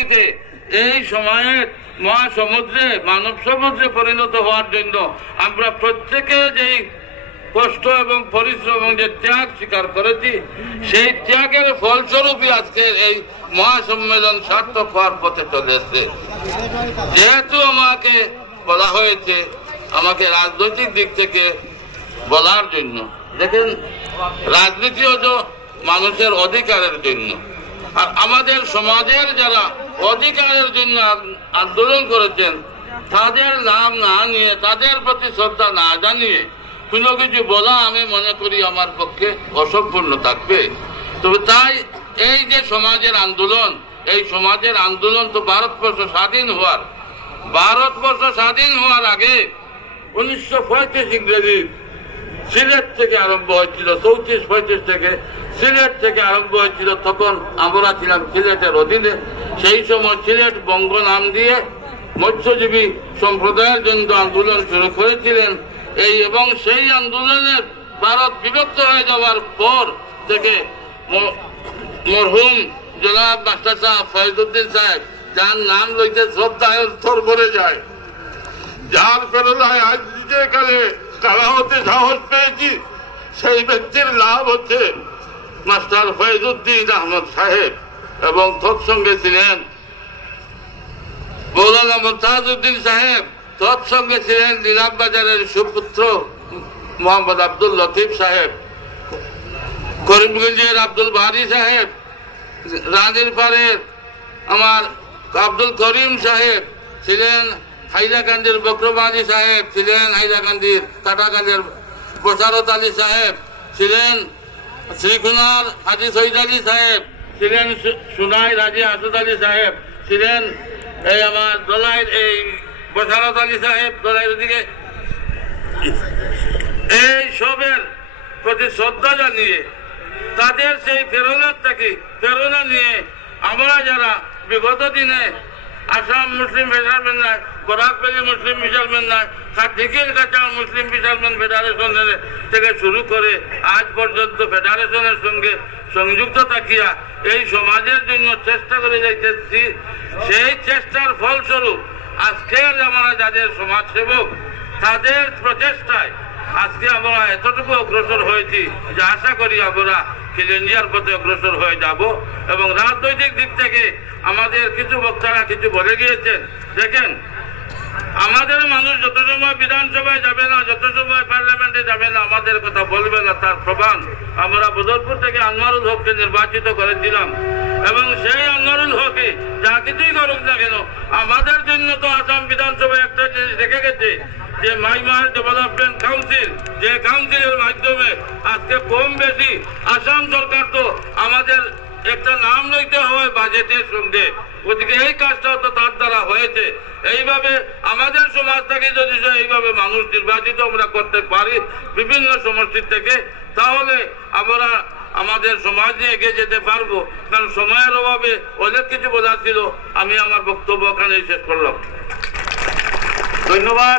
পরিপ্রেক্ষিতে এই সময়ের মহাসমুদ্রে মানব সমুদ্রে পরিণত হওয়ার জন্য আমরা প্রত্যেকে যেই কষ্ট এবং পরিশ্রম এবং যে ত্যাগ স্বীকার করেছি, সেই ত্যাগের ফলস্বরূপই আজকের এই মহাসম্মেলন সার্থক হওয়ার পথে চলে এসছে। যেহেতু আমাকে বলা হয়েছে, আমাকে রাজনৈতিক দিক থেকে বলার জন্য, দেখেন রাজনীতিও তো মানুষের অধিকারের জন্য, আর আমাদের সমাজের যারা অধিকারের জন্য আন্দোলন করেছেন তাদের নাম না নিয়ে, তাদের প্রতি শ্রদ্ধা না জানিয়ে কোনো কিছু বলা আমি মনে করি আমার পক্ষে অসম্পূর্ণ থাকবে। তবে তাই এই যে সমাজের আন্দোলন, এই সমাজের আন্দোলন তো ভারতবর্ষ স্বাধীন হওয়ার আগে 1935 ইংরেজি সিলেট থেকে আরম্ভ হয়েছিল, 34-35 থেকে সিলেট থেকে আরম্ভ হয়েছিল। তখন আমরা ছিলাম সিলেটের অধীনে। সেই সময় সিলেট বঙ্গ নাম দিয়ে মৎস্যজীবী সম্প্রদায়ের জন্য আন্দোলন শুরু করেছিলেন এবং সেই আন্দোলনের ভারত বিভক্ত হয়ে যাওয়ার পর থেকে মরহুম জনাব মাস্টার সাহেব ফয়জউদ্দিন সাহেব, যার নাম লইতে শ্রদ্ধায় স্তর ভরে যায়, যার প্রেরণায় আজ নিজে কালে কারা হতে সাহস পেয়েছি, সেই ব্যক্তির লাভ হচ্ছে মাস্টার ফয়জউদ্দিন আহমদ সাহেব এবং তৎসঙ্গে ছিলেন মৌলানা মোতাজউদ্দিন সাহেব, তৎসঙ্গে ছিলেন নীলাম বাজারের সুপুত্র মোহাম্মদ আব্দুল লতিফ সাহেব, করিমগঞ্জের আব্দুল বারি সাহেব, রানীর পাড়ের আমার আব্দুল করিম সাহেব ছিলেন, হাইলাকান্দির বক্রবাদী সাহেব ছিলেন, হাইলাকান্দির কাটাকান্দির বসারত আলী সাহেব ছিলেন, শ্রীখুনার হাজি সৈদ আলী সাহেব ছিলেন, সুনাই হাজি আসাদ আলী সাহেব ছিলেন, এই আমার দলাইর এই বসারত আলী সাহেব দলাইয়ের দিকে। এই সবের প্রতি শ্রদ্ধা জানিয়ে তাদের সেই প্রেরণা নিয়ে আমরা যারা বিগত দিনে আসাম মুসলিম ফেডারেশন নাই, বরাক ভ্যালি মুসলিম ফিশারম্যান নাই, খাদিকিল কাঁচা মুসলিম ফিশারম্যান ফেডারেশনের থেকে শুরু করে আজ পর্যন্ত ফেডারেশনের সঙ্গে সংযুক্ত থাকিয়া এই সমাজের জন্য চেষ্টা করে যাইতেছি। সেই চেষ্টার ফলস্বরূপ আজকের আমরা যাদের সমাজসেবক, তাদের প্রচেষ্টায় আজকে আমরা এতটুকু অগ্রসর হয়েছি যে আশা করি আমরা খিলেঞ্জিয়ার পথে অগ্রসর হয়ে যাব। এবং রাজনৈতিক দিক থেকে আমাদের কিছু বক্তারা কিছু বলে গিয়েছেন। দেখেন, আমাদের মানুষ যত সময় বিধানসভায় যাবে না, যত সময় পার্লামেন্টে যাবে না, আমাদের কথা বলবে না, তার প্রমাণ আমরা বদরপুর থেকে আনোয়ারুল হককে নির্বাচিত করেছিলাম। এবং সেই আনোয়ারুল হকই যা কিছুই করুক না কেন, আমাদের জন্য তো আসাম বিধানসভায় একটা জিনিস রেখে গেছে যে মাইমার ডেভেলপমেন্ট কাউন্সিল, যে কাউন্সিলের মাধ্যমে আজকে কম বেশি আসাম সরকার তো আমাদের একটা নাম লইতে হয় বাজেটের সঙ্গে, ওদিকে এই কাজটাও তো তার দ্বারা হয়েছে। এইভাবে আমাদের সমাজ থেকে যদি এইভাবে মানুষ নির্বাচিত আমরা করতে পারি বিভিন্ন সমষ্টি থেকে, তাহলে আমরা আমাদের সমাজ নিয়ে এগিয়ে যেতে পারবো। কারণ সময়ের অভাবে অনেক কিছু বোঝা ছিল। আমি আমার বক্তব্য এখানে শেষ করলাম। ধন্যবাদ।